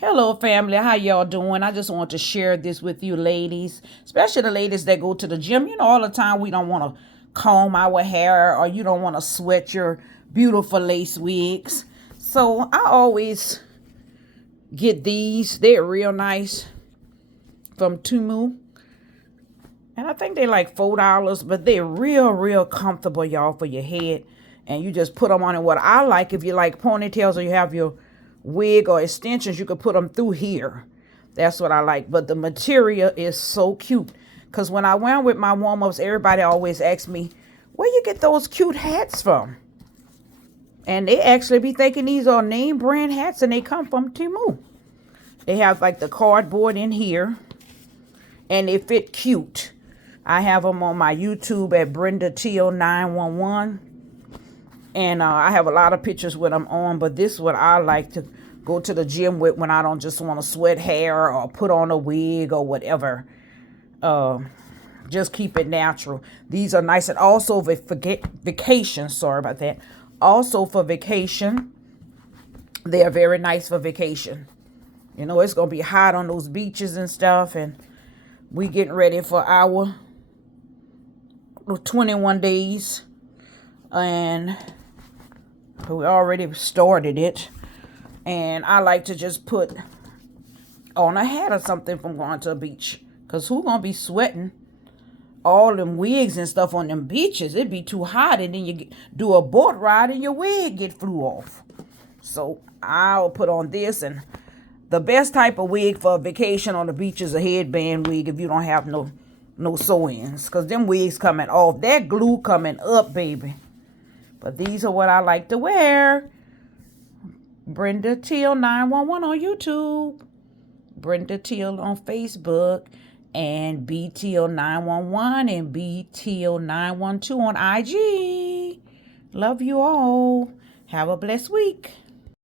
Hello, family. How y'all doing? I just want to share this with you, ladies, especially the ladies that go to the gym. You know, all the time we don't want to comb our hair or you don't want to sweat your beautiful lace wigs. So I always get these. They're real nice from Tumu. And I think they like $4, but they're real comfortable, y'all, for your head. And you just put them on. And what I like, if you like ponytails or you have your wig or extensions, you could put them through here. That's what I like. But the material is so cute. Because when I went with my warm-ups, everybody always asks me, where you get those cute hats from? And they actually be thinking these are name brand hats and they come from Temu. They have like the cardboard in here. And they fit cute. I have them on my YouTube at Brenda Teal 911. And I have a lot of pictures with them on, but this is what I like to go to the gym with when I don't just want to sweat hair or put on a wig or whatever. Just keep it natural. These are nice. And also vacation. Sorry about that. Also for vacation. They are very nice for vacation. You know, it's going to be hot on those beaches and stuff. And we getting ready for our 21 days. And we already started it. And I like to just put on a hat or something from going to a beach. Because who going to be sweating all them wigs and stuff on them beaches? It'd be too hot. And then you do a boat ride and your wig get flew off. So I'll put on this. And the best type of wig for a vacation on the beach is a headband wig if you don't have no sew-ins. Because them wigs coming off. That glue coming up, baby. But these are what I like to wear. Brenda Teal 911 on YouTube. Brenda Teal on Facebook. And BTeal 911 and BTeal 912 on IG. Love you all. Have a blessed week.